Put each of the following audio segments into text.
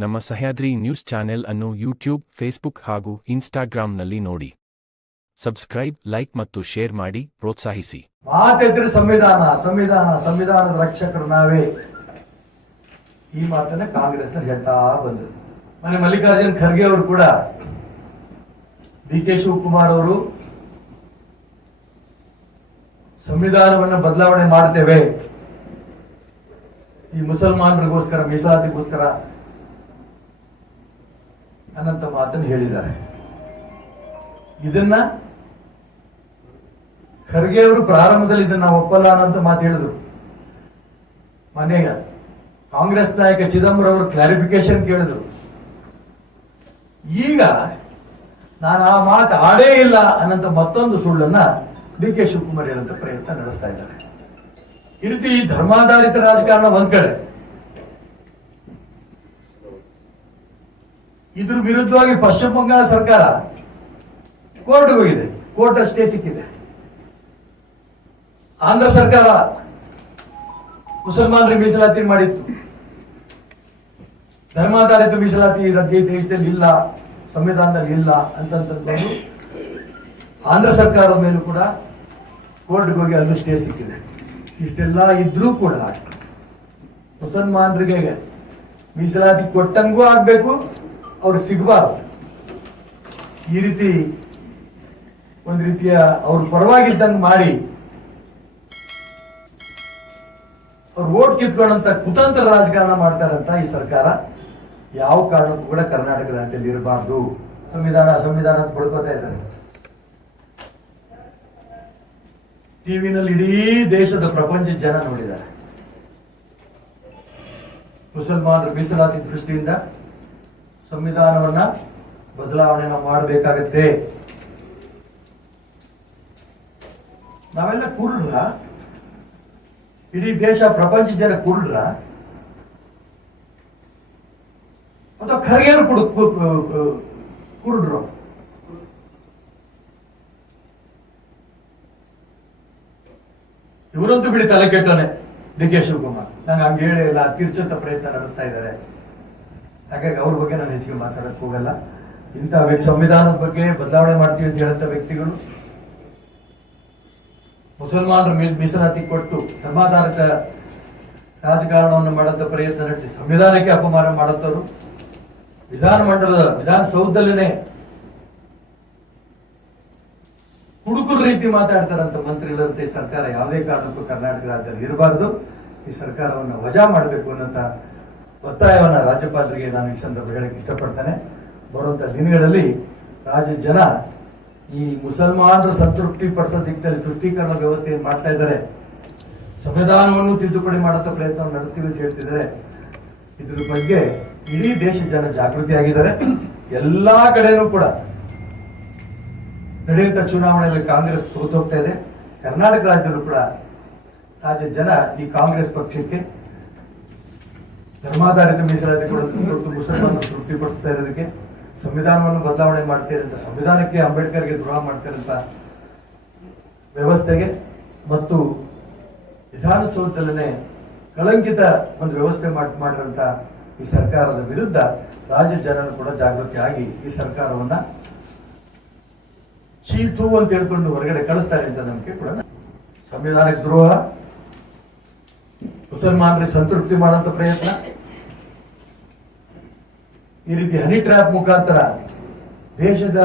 ನಮ್ಮ Sahyadri news channel ಅನ್ನು YouTube, Facebook ಹಾಗೂ ಇನ್ಸ್ಟಾಗ್ರಾಂನಲ್ಲಿ ನೋಡಿ. ಸಬ್ಸ್ಕ್ರೈಬ್, ಲೈಕ್ ಮತ್ತು ಶೇರ್ ಮಾಡಿ, ಪ್ರೋತ್ಸಾಹಿಸಿ. ಮಾತೆದ್ರೆ ಸಂವಿಧಾನ ಸಂವಿಧಾನ, ಸಂವಿಧಾನದ ರಕ್ಷಕರು ನಾವೇ. ಈ ಮಾತನ್ನ ಕಾಂಗ್ರೆಸ್ನ ಹೇಳ್ತಾ ಬಂದರು. ಮನೆ ಮಲ್ಲಿಕಾರ್ಜುನ್ ಖರ್ಗೆ ಅವರು ಕೂಡ ಡಿ ಕೆ ಶಿವಕುಮಾರ್ ಅವರು ಸಂವಿಧಾನವನ್ನು ಬದಲಾವಣೆ ಮಾಡ್ತೇವೆ ಈ ಮುಸಲ್ಮಾನರಿಗೋಸ್ಕರ, ಮೀಸಲಾತಿಗೋಸ್ಕರ ಅನ್ನಂತ ಮಾತನ್ನು ಹೇಳಿದ್ದಾರೆ. ಇದನ್ನ ಖರ್ಗೆ ಅವರು ಪ್ರಾರಂಭದಲ್ಲಿ ಇದನ್ನ ಒಪ್ಪಲ್ಲ ಅನ್ನಂತ ಮಾತು ಹೇಳಿದ್ರು. ಮನೆಯ ಕಾಂಗ್ರೆಸ್ ನಾಯಕ ಚಿದಂಬರಂ ಅವರು ಕ್ಲಾರಿಫಿಕೇಶನ್ ಕೇಳಿದ್ರು. ಈಗ ನಾನು ಆ ಮಾತು ಆಡೇ ಇಲ್ಲ ಅನ್ನಂತ ಮತ್ತೊಂದು ಸುಳ್ಳನ್ನ ಡಿ ಕೆ ಶಿವಕುಮಾರ್ ಹೇಳಂತ ಪ್ರಯತ್ನ ನಡೆಸ್ತಾ ಇದ್ದಾರೆ. ಈ ರೀತಿ ಧರ್ಮಾಧಾರಿತ ರಾಜಕಾರಣ ಒಂದ್ ಕಡೆ. ಇದ್ರ ವಿರುದ್ಧವಾಗಿ ಪಶ್ಚಿಮ ಬಂಗಾಳ ಸರ್ಕಾರ ಕೋರ್ಟ್ಗೆ ಹೋಗಿದೆ. ಕೋರ್ಟ್ ಅಷ್ಟೇ ಸಿಕ್ಕಿದೆ. ಆಂಧ್ರ ಸರ್ಕಾರ ಮುಸಲ್ಮಾನರಿಗೆ ಮೀಸಲಾತಿ ಮಾಡಿತ್ತು. ಧರ್ಮಾಧಾರಿತ ಮೀಸಲಾತಿ ರದ್ದಿ ದೇಶದಲ್ಲಿ ಇಲ್ಲ, ಸಂವಿಧಾನದಲ್ಲಿ ಇಲ್ಲ ಅಂತಂತಂದು ಆಂಧ್ರ ಸರ್ಕಾರದ ಮೇಲೂ ಕೂಡ ಕೋರ್ಟ್ಗೆ ಹೋಗಿ ಅಲ್ಲೂ ಸ್ಟೇ ಸಿಕ್ಕಿದೆ. ಇಷ್ಟೆಲ್ಲ ಇದ್ರೂ ಕೂಡ ಮುಸಲ್ಮಾನರಿಗೆ ಮೀಸಲಾತಿ ಕೊಟ್ಟಂಗೂ ಆಗ್ಬೇಕು ಅವ್ರಿಗೆ ಸಿಗಬಾರ್ದು. ಈ ರೀತಿ ಒಂದು ರೀತಿಯ ಅವ್ರ ಪರವಾಗಿದ್ದಂಗೆ ಮಾಡಿ ಅವ್ರು ಓಟ್ ಕಿತ್ಕೊಂಡಂತ ಕುತಂತ್ರ ರಾಜಕಾರಣ ಮಾಡ್ತಾರಂತ ಈ ಸರ್ಕಾರ, ಯಾವ ಕಾರಣಕ್ಕೂ ಕೂಡ ಕರ್ನಾಟಕ ರಾಜ್ಯದಲ್ಲಿ ಇರಬಾರ್ದು. ಸಂವಿಧಾನ ಸಂವಿಧಾನ ಅಂತ ಬಡ್ಕೋತಾ ಇದ್ದಾರೆ. ಟಿವಿನಲ್ಲಿ ಇಡೀ ದೇಶದ ಪ್ರಪಂಚ ಜನ ನೋಡಿದ್ದಾರೆ. ಮುಸಲ್ಮಾನರು ಮೀಸಲಾತಿ ದೃಷ್ಟಿಯಿಂದ ಸಂವಿಧಾನವನ್ನ ಬದಲಾವಣೆ ಮಾಡಬೇಕಾಗತ್ತೆ. ನಾವೆಲ್ಲ ಕುರುಡ್ರ. ಇಡೀ ದೇಶ ಪ್ರಪಂಚ ಜನ ಕುರುಡ್ರ. ಅಥವಾ ಖರ್ಗೆಯರು ಕುಡು ಕುರುಡ್ರು. ಇವರಂತೂ ಬಿಡಿ ತಲೆ ಕೆಟ್ಟನೆ ಡಿ ಕೆ ಶಿವಕುಮಾರ್. ನಂಗೆ ಹಂಗೆ ಹೇಳೇ ಇಲ್ಲ, ತೀರ್ಚಂತ ಪ್ರಯತ್ನ ನಡೆಸ್ತಾ ಇದ್ದಾರೆ. ಹಾಗಾಗಿ ಅವ್ರ ಬಗ್ಗೆ ನಾನು ಹೆಚ್ಚಿಗೆ ಮಾತಾಡಕ್ ಹೋಗಲ್ಲ. ಇಂಥ ವ್ಯಕ್ತಿ ಸಂವಿಧಾನದ ಬಗ್ಗೆ ಬದಲಾವಣೆ ಮಾಡ್ತೀವಿ ಅಂತ ಹೇಳಂತ ವ್ಯಕ್ತಿಗಳು ಮುಸಲ್ಮಾನರು ಮೀ ಮೀಸಲಾತಿ ಕೊಟ್ಟು ಧರ್ಮಾಧಾರಿತ ರಾಜಕಾರಣವನ್ನು ಮಾಡಂತ ಪ್ರಯತ್ನ ನಡೆಸಿ, ಸಂವಿಧಾನಕ್ಕೆ ಅಪಮಾನ ಮಾಡುತ್ತವರು. ವಿಧಾನಮಂಡಲದ ವಿಧಾನಸೌಧದಲ್ಲಿನೇ ಹುಡುಕರ ರೀತಿ ಮಾತಾಡ್ತಾರಂತ ಮಂತ್ರಿಗಳಂತೆ ಸರ್ಕಾರ ಯಾವುದೇ ಕಾರಣಕ್ಕೂ ಕರ್ನಾಟಕ ರಾಜ್ಯದಲ್ಲಿ ಇರಬಾರ್ದು. ಈ ಸರ್ಕಾರವನ್ನು ವಜಾ ಮಾಡಬೇಕು ಅನ್ನೋಂಥ ಒತ್ತಾಯವನ್ನ ರಾಜ್ಯಪಾಲರಿಗೆ ನಾನು ಈ ಸಂದರ್ಭ ಹೇಳಕ್ಕೆ ಇಷ್ಟಪಡ್ತೇನೆ. ಬರುವಂಥ ದಿನಗಳಲ್ಲಿ ರಾಜ್ಯ ಜನ ಈ ಮುಸಲ್ಮಾನರು ಸಂತೃಪ್ತಿ ಪಡಿಸೋ ದಿಕ್ಕಲ್ಲಿ ತುಷ್ಟೀಕರಣ ವ್ಯವಸ್ಥೆಯನ್ನು ಮಾಡ್ತಾ ಇದ್ದಾರೆ. ಸಂವಿಧಾನವನ್ನು ತಿದ್ದುಪಡಿ ಮಾಡುತ್ತಾ ಪ್ರಯತ್ನ ನಡೆಸ್ತೀವಿ ಅಂತ ಹೇಳ್ತಿದ್ದಾರೆ. ಇದ್ರ ಬಗ್ಗೆ ಇಡೀ ದೇಶ ಜನ ಜಾಗೃತಿ ಆಗಿದ್ದಾರೆ. ಎಲ್ಲಾ ಕಡೆನೂ ಕೂಡ ನಡೆಯುವಂಥ ಚುನಾವಣೆಯಲ್ಲಿ ಕಾಂಗ್ರೆಸ್ ಸೋತೋಗ್ತಾ ಇದೆ. ಕರ್ನಾಟಕ ರಾಜ್ಯದಲ್ಲೂ ಕೂಡ ರಾಜ್ಯ ಜನ ಈ ಕಾಂಗ್ರೆಸ್ ಪಕ್ಷಕ್ಕೆ ಧರ್ಮಾಧಾರಿತ ಮೀಸಲಾತಿ ಕೊಡುವಂತ ಮುಸಲ್ಮಾನ ಮುಸಲ್ಮಾನರು ತೃಪ್ತಿಪಡಿಸ್ತಾ ಇರೋದಕ್ಕೆ ಸಂವಿಧಾನವನ್ನು ಬದಲಾವಣೆ ಮಾಡ್ತಿರಂತ ಸಂವಿಧಾನಕ್ಕೆ ಅಂಬೇಡ್ಕರ್ಗೆ ದ್ರೋಹ ಮಾಡ್ತಿರಂತ ವ್ಯವಸ್ಥೆಗೆ ಮತ್ತು ವಿಧಾನಸೌಧದಲ್ಲೇ ಕಳಂಕಿತ ಒಂದು ವ್ಯವಸ್ಥೆ ಮಾಡಿ ಈ ಸರ್ಕಾರದ ವಿರುದ್ಧ ರಾಜ್ಯ ಜನರು ಕೂಡ ಜಾಗೃತಿ ಆಗಿ ಈ ಸರ್ಕಾರವನ್ನ ಚೀತು ಅಂತ ಹೇಳ್ಕೊಂಡು ಹೊರಗಡೆ ಕಳಿಸ್ತಾರೆ ಅಂತ ನಂಬಿಕೆ ಕೂಡ ಸಂವಿಧಾನಕ್ಕೆ ದ್ರೋಹ ಮುಸಲ್ಮಾನರಿಗೆ ಸಂತೃಪ್ತಿ ಮಾಡುವಂತ ಪ್ರಯತ್ನ? ಈ ರೀತಿ ಹನಿ ಟ್ರ್ಯಾಪ್ ಮುಖಾಂತರ ದೇಶದ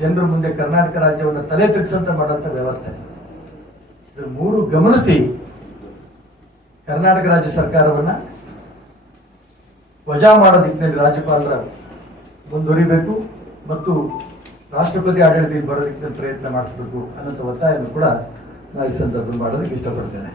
ಜನರ ಮುಂದೆ ಕರ್ನಾಟಕ ರಾಜ್ಯವನ್ನು ತಲೆ ತಗ್ಸಂತ ಮಾಡುವಂತ ವ್ಯವಸ್ಥೆ. ಇದು ಮೂರು ಗಮನಿಸಿ ಕರ್ನಾಟಕ ರಾಜ್ಯ ಸರ್ಕಾರವನ್ನ ವಜಾ ಮಾಡೋ ದಿಕ್ಕಿನಲ್ಲಿ ರಾಜ್ಯಪಾಲರ ಮುಂದುವರಿಬೇಕು ಮತ್ತು ರಾಷ್ಟ್ರಪತಿ ಆಡಳಿತ ಬರೋ ಪ್ರಯತ್ನ ಮಾಡಬೇಕು ಅನ್ನೋಂಥ ಒತ್ತಾಯವನ್ನು ಕೂಡ ನಾನು ಈ ಸಂದರ್ಭ ಮಾಡೋದಕ್ಕೆ ಇಷ್ಟಪಡ್ತೇನೆ.